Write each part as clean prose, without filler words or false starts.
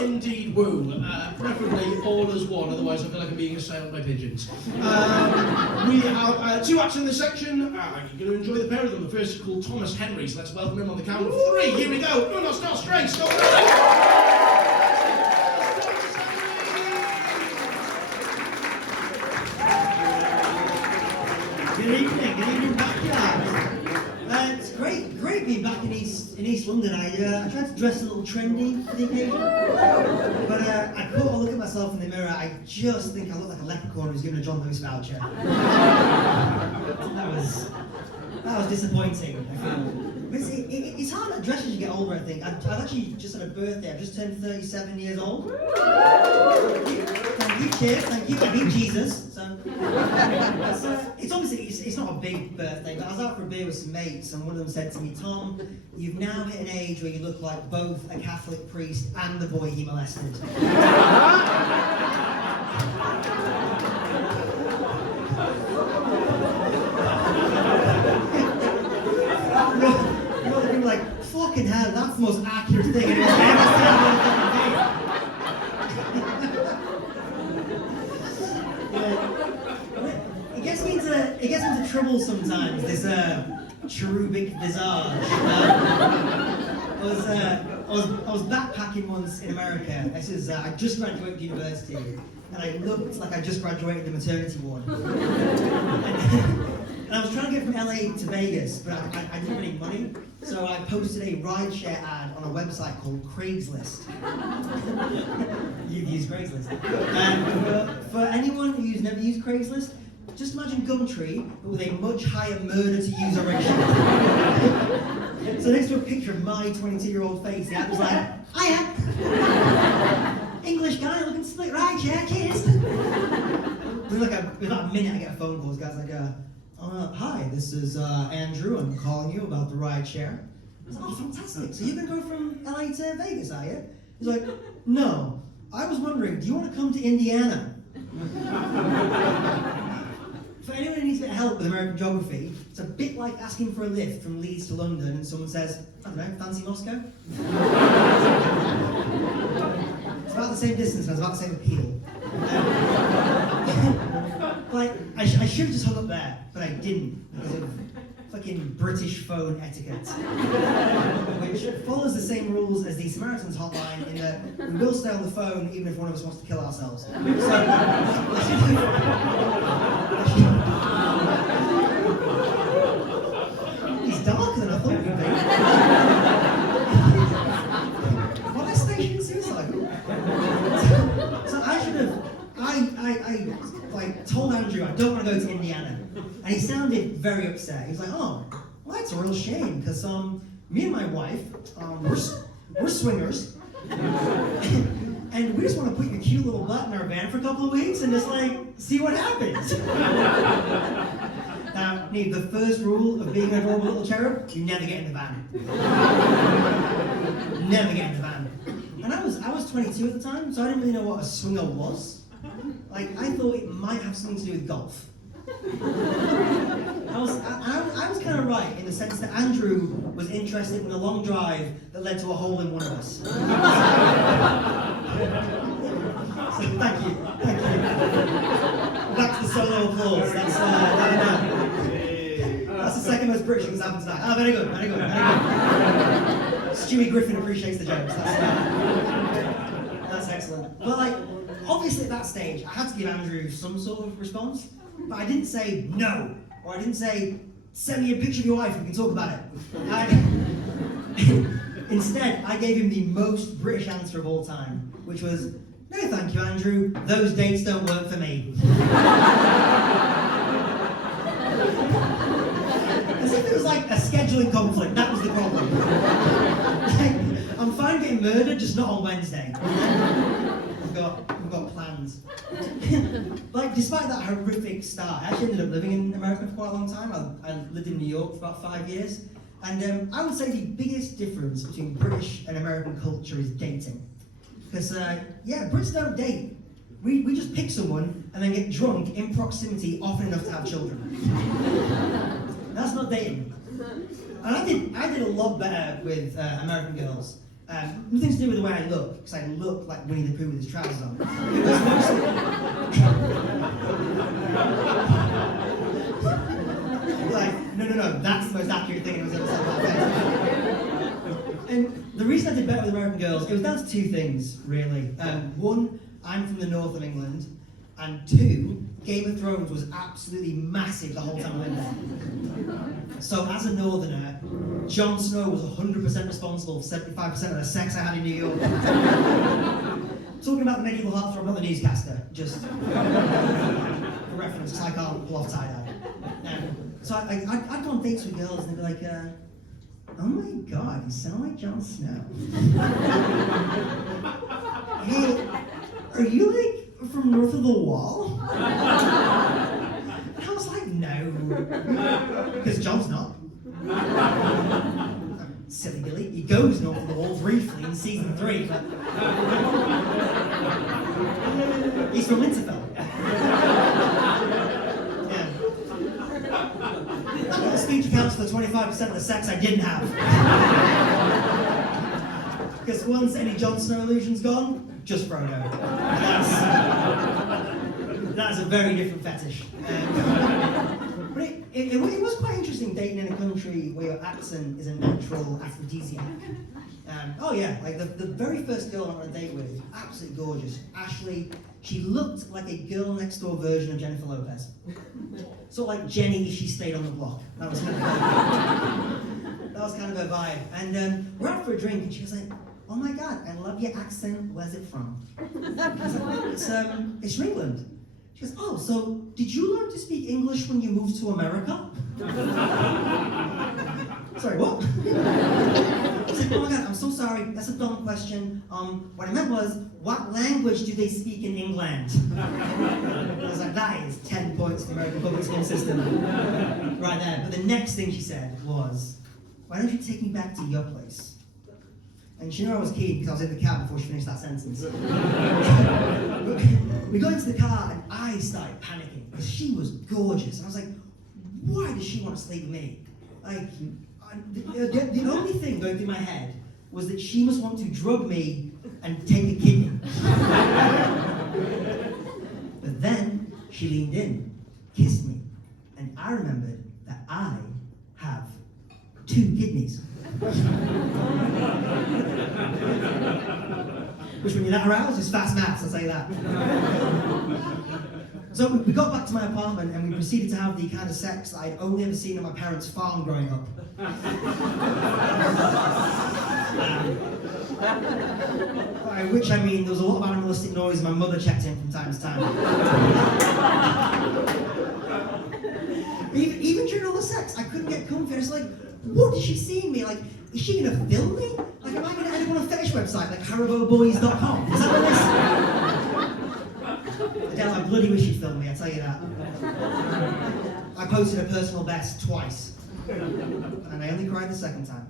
indeed woo. Preferably all as one, otherwise I feel like I'm being assailed by pigeons. We have two acts in this section. You're going to enjoy the pair of them. The first is called Thomas Henry, so let's welcome him on the count of three. Here we go. Uno, dos, tres, go! Good evening backyard. It's great being back in East London. I tried to dress a little trendy for the occasion, but I caught a look at myself in the mirror. I just think I look like a leprechaun who's given a John Lewis voucher. That was disappointing. I feel. It's hard to dress as you get older, I think. I've actually just had a birthday. I've just turned 37 years old. Thank you, cheers, thank you. I mean Jesus. So it's obviously it's not a big birthday, but I was out for a beer with some mates, and one of them said to me, "Tom, you've now hit an age where you look like both a Catholic priest and the boy he molested." You're like, fucking hell, that's the most accurate thing anyone's ever said about It gets me into trouble sometimes, this cherubic visage. I was backpacking once in America. I just graduated university, and I looked like I just graduated the maternity ward. And I was trying to get from LA to Vegas, but I didn't have any money, so I posted a rideshare ad on a website called Craigslist. You've used Craigslist. For anyone who's never used Craigslist, just imagine Gumtree, but with a much higher murder-to-user ratio. So next to a picture of my 22-year-old face, the ad was like, "Hiya! English guy looking to split rideshare, cheers!" Within about a minute, I get a phone call. This guy's like, "Hi, this is Andrew. I'm calling you about the rideshare." I was like, "Oh, fantastic. So you're going to go from LA to Vegas, are you?" He's like, "No. I was wondering, do you want to come to Indiana?" For anyone who needs a bit of help with American geography, it's a bit like asking for a lift from Leeds to London and someone says, "I don't know, fancy Moscow?" It's about the same distance and it's about the same appeal. I should have just hung up there, but I didn't because of fucking British phone etiquette, which follows the same rules as the Samaritans hotline in that we will stay on the phone even if one of us wants to kill ourselves. So he's darker than I thought he'd be. Molestation, suicide. So I should have. I told Andrew I don't want to go to Indiana, and he sounded very upset. He was like, "Oh, well, that's a real shame, because me and my wife, we're swingers, and we just want to put your cute little butt in our van for a couple of weeks and just see what happens." Now, Neve, the first rule of being an adorable little cherub: you never get in the van. Never get in the van. And I was 22 at the time, so I didn't really know what a swinger was. I thought it might have something to do with golf. I was kind of right in the sense that Andrew was interested in a long drive that led to a hole in one of us. So thank you. Back to the solo applause. That's the second most British thing that's happened tonight. Oh, very good. Stewie Griffin appreciates the jokes. That's excellent. But obviously at that stage, I had to give Andrew some sort of response, but I didn't say no, or I didn't say, "Send me a picture of your wife, we can talk about it." Instead, I gave him the most British answer of all time, which was, "No thank you, Andrew, those dates don't work for me." As if it was like a scheduling conflict, that was the problem. I'm fine getting murdered, just not on Wednesday. We've got plans. Despite that horrific start, I actually ended up living in America for quite a long time. I lived in New York for about 5 years. And I would say the biggest difference between British and American culture is dating. Because, Brits don't date. We just pick someone and then get drunk in proximity often enough to have children. That's not dating. And I did a lot better with American girls. Nothing to do with the way I look, because I look like Winnie the Pooh with his trousers on. It was mostly... like, no, that's the most accurate thing anyone's ever said about my face. And the reason I did better with American Girls, it was down to two things, really. One, I'm from the north of England, and two, Game of Thrones was absolutely massive the whole time I lived there. So as a northerner, Jon Snow was 100% responsible for 75% of the sex I had in New York. Talking about the medieval heartthrob, I'm not the newscaster, just for reference, because I can't pull off tie-dye. So I'd go on dates with girls and they'd be like, oh my god, you sound like Jon Snow. Hey, are you like from north of the wall? And I was like, no. Because Jon's not. Silly Billy. He goes north of the wall briefly in season 3, but he's from Winterfell. Yeah. That speech accounts for 25% of the sex I didn't have. Because once any Jon Snow illusion's gone, just Frodo. That's a very different fetish. But it was quite interesting dating in a country where your accent is a natural aphrodisiac. Oh yeah, like the very first girl I went on a date with, absolutely gorgeous. Ashley, she looked like a girl next door version of Jennifer Lopez. Sort of like Jenny if she stayed on the block. That was kind of her vibe. And we're out for a drink and she was like, oh my god, I love your accent, where's it from? I was like, it's from England. She goes, oh, so did you learn to speak English when you moved to America? Sorry, what? I said, oh my god, I'm so sorry, that's a dumb question. What I meant was, what language do they speak in England? I was like, that is 10 points for the American public school system. Right there. But the next thing she said was, why don't you take me back to your place? And she knew I was keen because I was in the cab before she finished that sentence. We got into the car and I started panicking because she was gorgeous. And I was like, why does she want to sleep with me? Like, the only thing going through my head was that she must want to drug me and take a kidney. But then she leaned in, kissed me, and I remembered that I have 2 kidneys. Which, when you're that aroused, is fast maths, I'll say that. So we got back to my apartment and we proceeded to have the kind of sex that I'd only ever seen on my parents' farm growing up. By which I mean there was a lot of animalistic noise and my mother checked in from time to time. Even during all the sex, I couldn't get comfy. I was like, what is she seeing me? Like, is she gonna film me? Like, am I gonna end up on a fetish website like hariboboys.com? Is that what this? Adele, I bloody wish you'd film me, I tell you that. I posted a personal best twice. And I only cried the second time.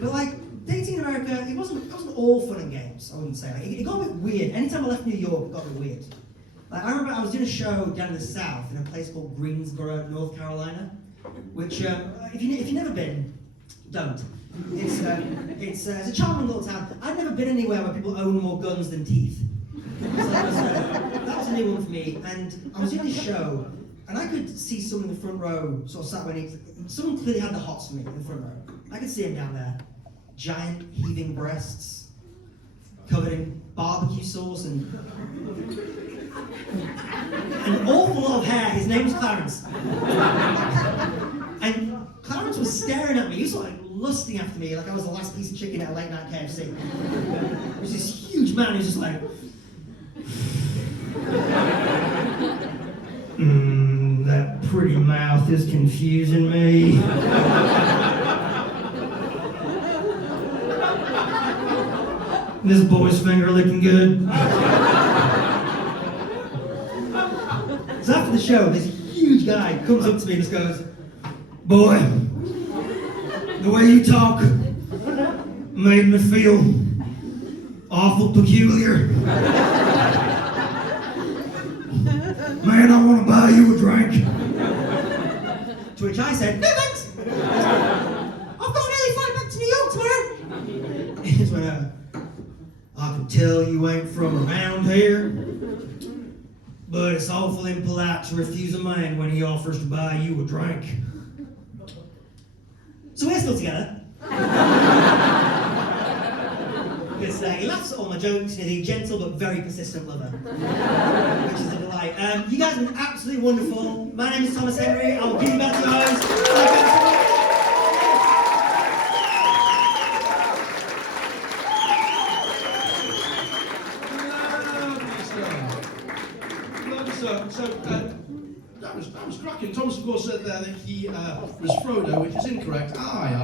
But like, dating in America, it wasn't all fun and games, I wouldn't say. Like, it got a bit weird. Anytime I left New York, it got a bit weird. Like, I remember I was doing a show down in the south in a place called Greensboro, North Carolina, which, if you've never been, don't. It's a charming little town. I've never been anywhere where people own more guns than teeth. So that was a new one for me. And I was doing this show, and I could see someone in the front row, sort of sat where someone clearly had the hots for me in the front row. I could see him down there. Giant heaving breasts, covered in barbecue sauce and an awful lot of hair. His name was Clarence. And Clarence was staring at me. He was sort of like lusting after me like I was the last piece of chicken at a late night KFC. It was this huge man who's just like, that pretty mouth is confusing me. This boy's finger looking good. So after the show, this huge guy comes up to me and just goes, boy, the way you talk made me feel awful peculiar. Man, I want to buy you a drink. To which I said, no thanks. I've got an early flight back to New York tomorrow. His went, I can tell you ain't from around here, but it's awful impolite to refuse a man when he offers to buy you a drink. So we're still together. Because he laughs at all my jokes, and he's a gentle but very persistent lover, which is a delight. You guys have been absolutely wonderful. My name is Thomas Henry. I will give you back to your host. Thank you so much. So that was cracking. Thomas, of course, said there that he was Frodo, which is incorrect.